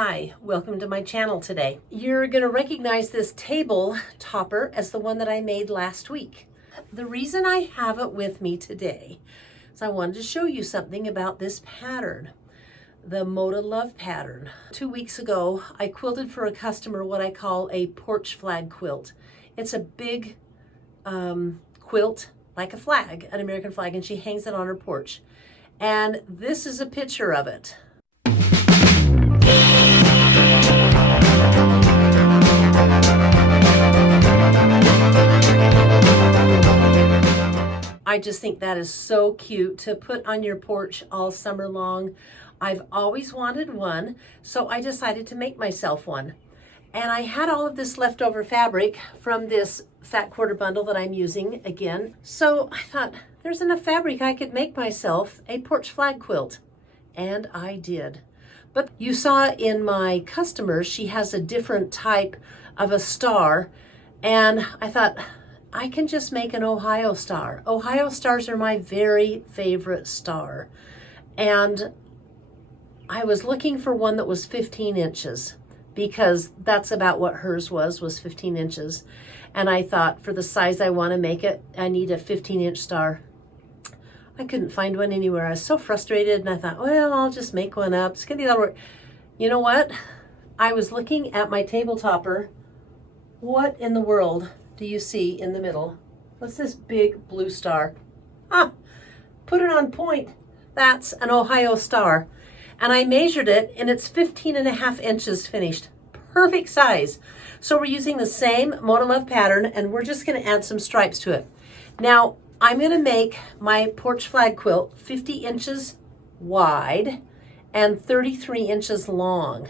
Hi, welcome to my channel today. You're going to recognize this table topper as the one that I made last week. The reason I have it with me today is I wanted to show you something about this pattern, the Moda Love pattern. 2 weeks ago, I quilted for a customer what I call a porch flag quilt. It's a big quilt, like a flag, an American flag, and she hangs it on her porch. And this is a picture of it. I just think that is so cute to put on your porch all summer long. I've always wanted one, so I decided to make myself one. And I had all of this leftover fabric from this fat quarter bundle that I'm using again. So I thought, there's enough fabric I could make myself a porch flag quilt. And I did. But you saw in my customers, she has a different type of a star. And I thought, I can just make an Ohio star. Ohio stars are my very favorite star. And I was looking for one that was 15 inches because that's about what hers was 15 inches. And I thought for the size I want to make it, I need a 15-inch star. I couldn't find one anywhere. I was so frustrated and I thought, well, I'll just make one up. It's gonna be a lot of work. You know what? I was looking at my table topper. What in the world do you see in the middle? What's this big blue star? Ah, put it on point. That's an Ohio star. And I measured it and it's 15.5 inches finished. Perfect size. So we're using the same Moda Love pattern and we're just gonna add some stripes to it. Now, I'm gonna make my porch flag quilt 50 inches wide and 33 inches long.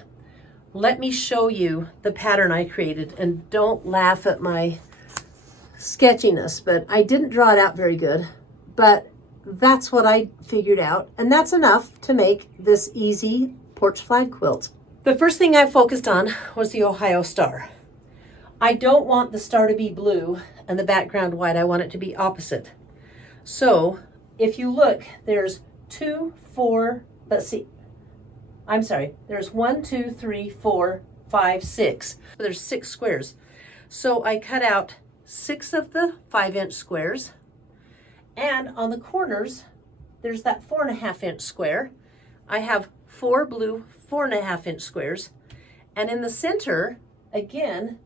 Let me show you the pattern I created, and don't laugh at my sketchiness, but I didn't draw it out very good, but that's what I figured out, and that's enough to make this easy porch flag quilt. The first thing I focused on was the Ohio star. I don't want the star to be blue and the background white. I want it to be opposite. So if you look, there's there's 1, 2, 3, 4, 5, 6. There's 6 squares. So I cut out 6 of the 5-inch squares. And on the corners, there's that 4.5-inch square. I have 4 blue 4.5-inch squares. And in the center, again,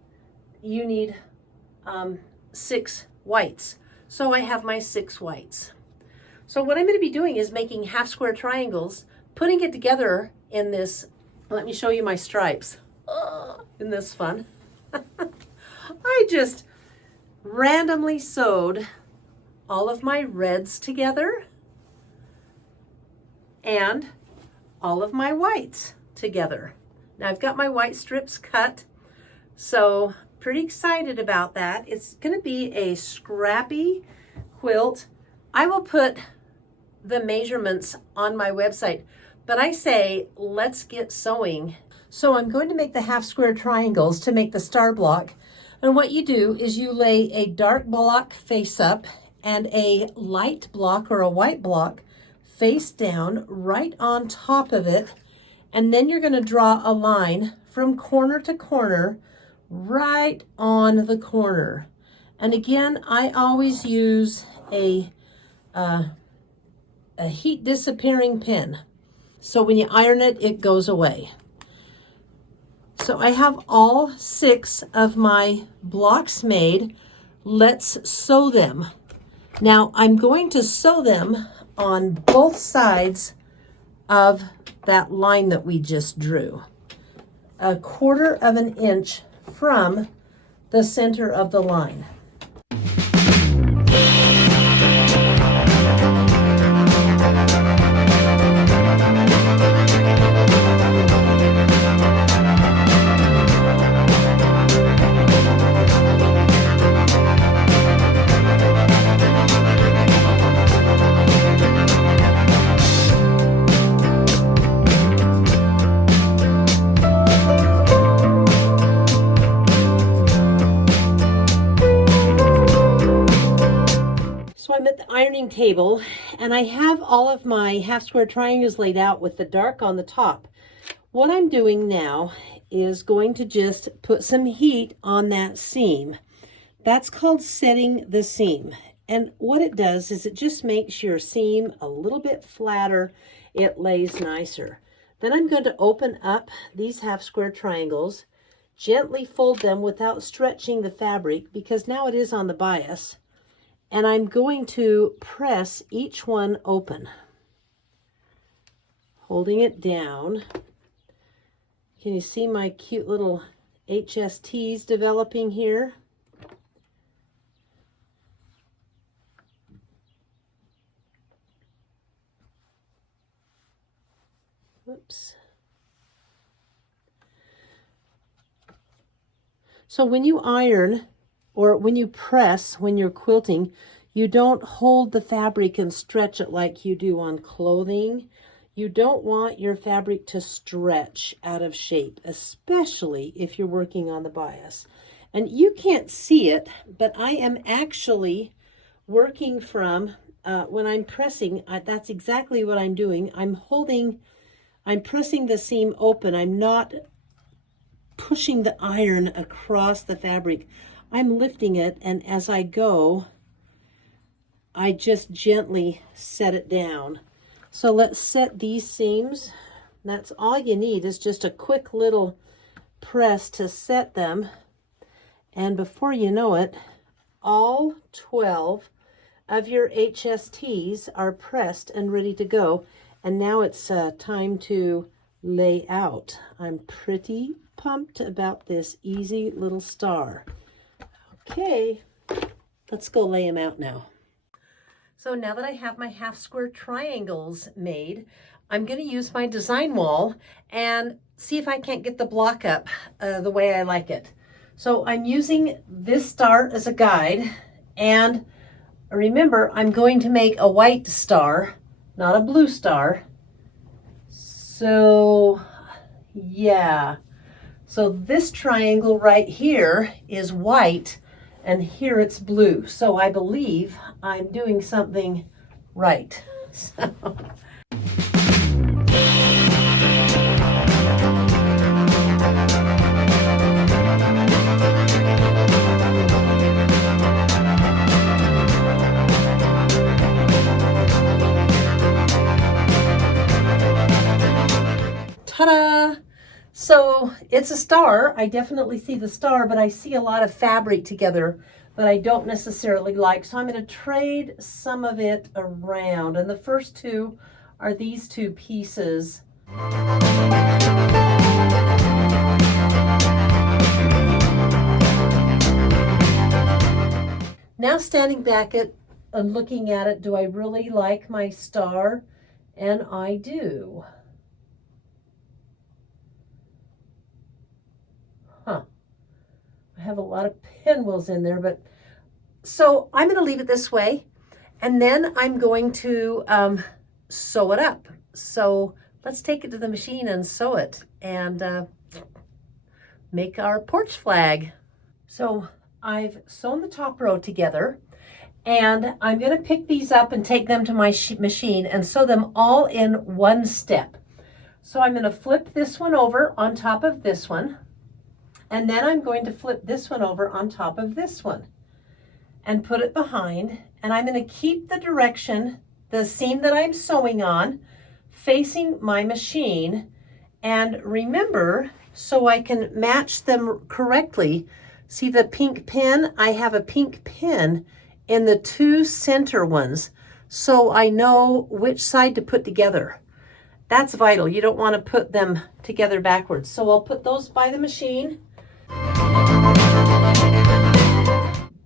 you need 6 whites. So I have my 6 whites. So what I'm going to be doing is making half square triangles, putting it together in this. Let me show you my stripes. Isn't this fun? I just randomly sewed all of my reds together and all of my whites together. Now I've got my white strips cut, so pretty excited about that. It's going to be a scrappy quilt. I will put the measurements on my website, but I say let's get sewing. So I'm going to make the half square triangles to make the star block. And what you do is you lay a dark block face up and a light block or a white block face down right on top of it. And then you're going to draw a line from corner to corner right on the corner. And again, I always use a heat disappearing pen. So when you iron it, it goes away. So I have all 6 of my blocks made. Let's sew them. Now I'm going to sew them on both sides of that line that we just drew. 1/4 of an inch from the center of the line. Ironing table, and I have all of my half square triangles laid out with the dark on the top. What I'm doing now is going to just put some heat on that seam. That's called setting the seam. And what it does is it just makes your seam a little bit flatter. It lays nicer. Then I'm going to open up these half square triangles, gently fold them without stretching the fabric because now it is on the bias. And I'm going to press each one open, holding it down. Can you see my cute little HSTs developing here? Whoops. So when you iron or when you press, when you're quilting, you don't hold the fabric and stretch it like you do on clothing. You don't want your fabric to stretch out of shape, especially if you're working on the bias. And you can't see it, but I am actually working from, when I'm pressing, that's exactly what I'm doing. I'm pressing the seam open. I'm not pushing the iron across the fabric. I'm lifting it, and as I go, I just gently set it down. So let's set these seams. That's all you need is just a quick little press to set them. And before you know it, all 12 of your HSTs are pressed and ready to go. And now it's time to lay out. I'm pretty pumped about this easy little star. Okay, let's go lay them out now. So now that I have my half square triangles made, I'm going to use my design wall and see if I can't get the block up the way I like it. So I'm using this star as a guide, and remember, I'm going to make a white star, not a blue star. So yeah, so this triangle right here is white, and here it's blue. So I believe I'm doing something right. So. Ta-da! So it's a star. I definitely see the star, but I see a lot of fabric together that I don't necessarily like. So I'm going to trade some of it around. And the first two are these two pieces. Now standing back and looking at it, do I really like my star? And I do. Huh. I have a lot of pinwheels in there, but so I'm going to leave it this way, and then I'm going to sew it up. So let's take it to the machine and sew it and make our porch flag. So I've sewn the top row together, and I'm going to pick these up and take them to my machine and sew them all in one step. So I'm going to flip this one over on top of this one. And then I'm going to flip this one over on top of this one and put it behind. And I'm going to keep the direction, the seam that I'm sewing on, facing my machine. And remember, so I can match them correctly, see the pink pin? I have a pink pin in the two center ones, so I know which side to put together. That's vital. You don't want to put them together backwards. So I'll put those by the machine.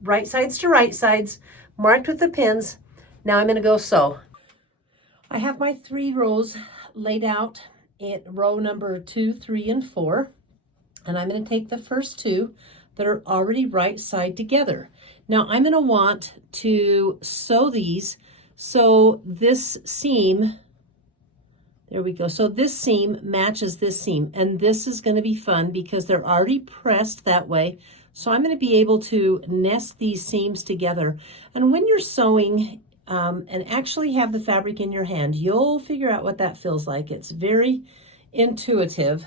Right sides to right sides, marked with the pins. Now I'm going to go sew. I have my 3 rows laid out in row number 2, 3, and 4. And I'm going to take the first 2 that are already right side together. Now I'm going to want to sew these so this seam, there we go. So this seam matches this seam, and this is going to be fun because they're already pressed that way. So I'm going to be able to nest these seams together. And when you're sewing and actually have the fabric in your hand, you'll figure out what that feels like. It's very intuitive.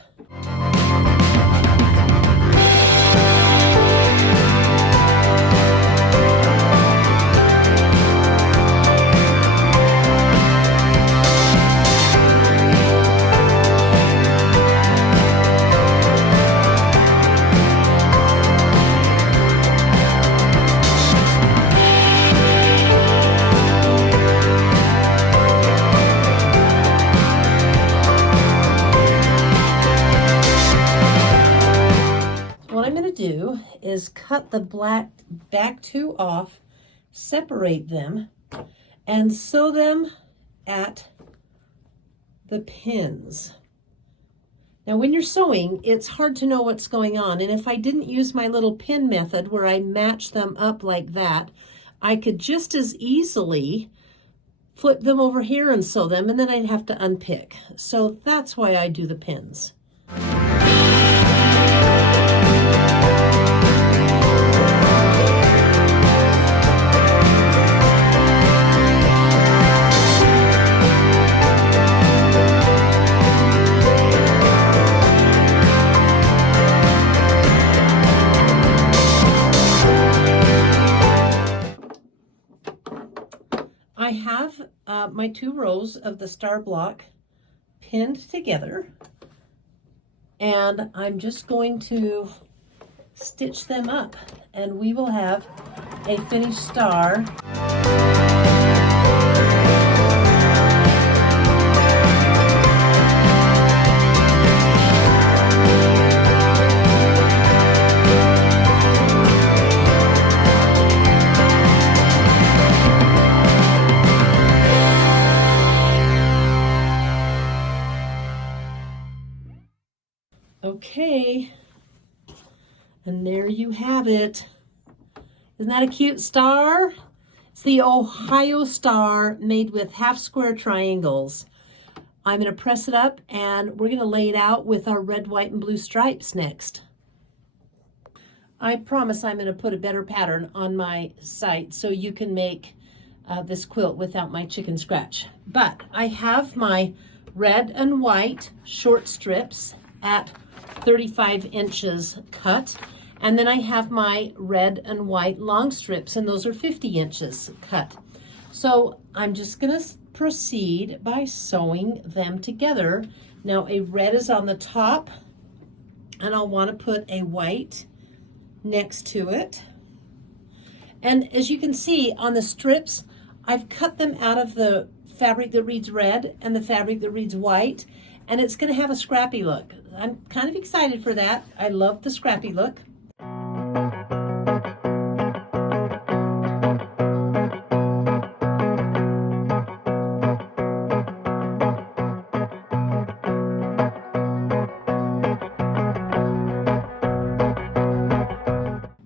What I'm going to do is cut the black back two off, separate them, and sew them at the pins. Now when you're sewing, it's hard to know what's going on, and if I didn't use my little pin method where I match them up like that, I could just as easily flip them over here and sew them, and then I'd have to unpick. So that's why I do the pins. I have my 2 rows of the star block pinned together, and I'm just going to stitch them up, and we will have a finished star. Okay, and there you have it. Isn't that a cute star? It's the Ohio star made with half square triangles. I'm going to press it up, and we're going to lay it out with our red, white, and blue stripes next. I promise I'm going to put a better pattern on my site so you can make this quilt without my chicken scratch. But I have my red and white short strips at 35 inches cut, and then I have my red and white long strips, and those are 50 inches cut. So I'm just going to proceed by sewing them together. Now a red is on the top, and I'll want to put a white next to it. And as you can see on the strips, I've cut them out of the fabric that reads red and the fabric that reads white, and it's going to have a scrappy look. I'm kind of excited for that. I love the scrappy look.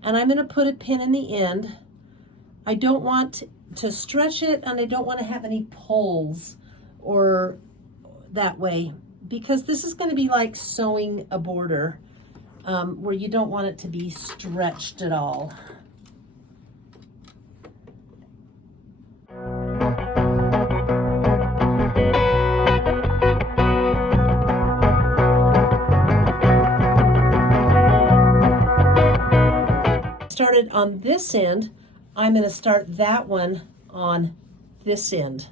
And I'm going to put a pin in the end. I don't want to stretch it, and I don't want to have any pulls or that way, because this is going to be like sewing a border where you don't want it to be stretched at all. Started on this end, I'm going to start that one on this end.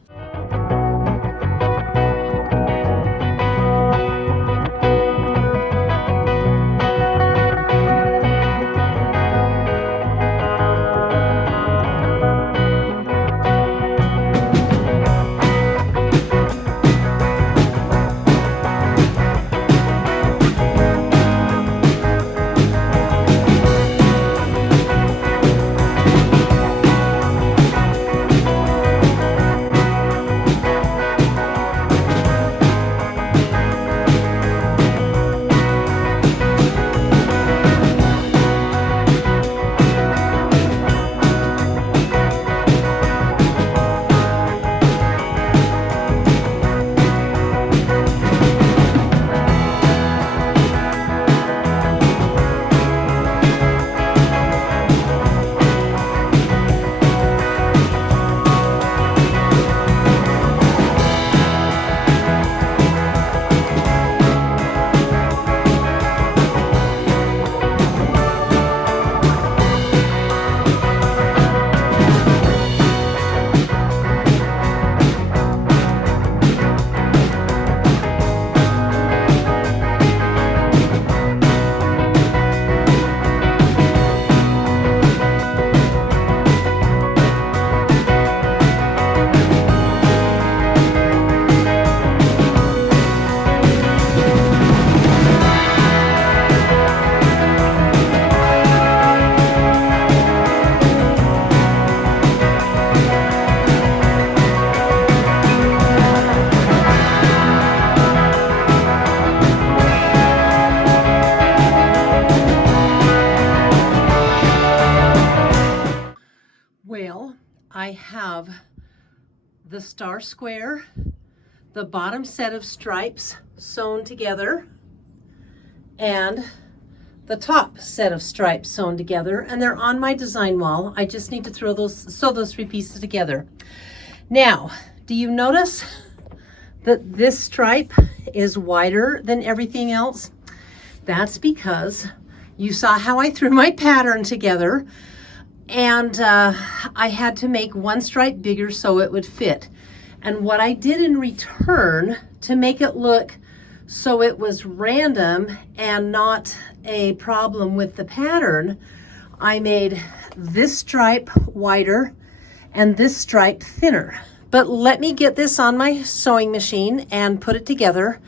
the star square, the bottom set of stripes sewn together, and the top set of stripes sewn together, and they're on my design wall. I just need to sew those 3 pieces together. Now, do you notice that this stripe is wider than everything else? That's because you saw how I threw my pattern together, and I had to make one stripe bigger so it would fit. And what I did in return to make it look so it was random and not a problem with the pattern, I made this stripe wider and this stripe thinner. But let me get this on my sewing machine and put it together,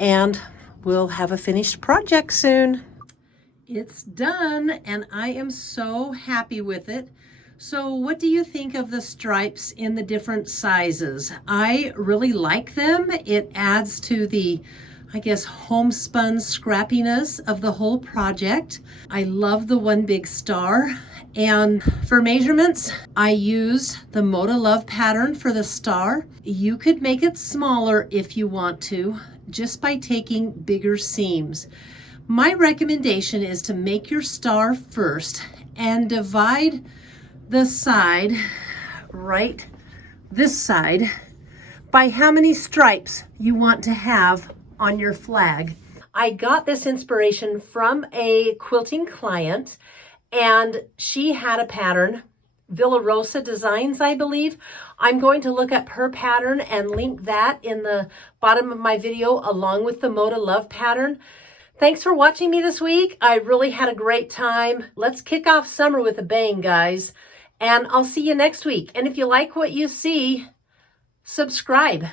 and we'll have a finished project soon. It's done, and I am so happy with it. So what do you think of the stripes in the different sizes? I really like them. It adds to the, I guess, homespun scrappiness of the whole project. I love the one big star. And for measurements, I used the Moda Love pattern for the star. You could make it smaller if you want to, just by taking bigger seams. My recommendation is to make your star first and divide the side, right, this side, by how many stripes you want to have on your flag. I got this inspiration from a quilting client, and she had a pattern, Villa Rosa Designs, I believe. I'm going to look up her pattern and link that in the bottom of my video along with the Moda Love pattern. Thanks for watching me this week. I really had a great time. Let's kick off summer with a bang, guys. And I'll see you next week. And if you like what you see, subscribe.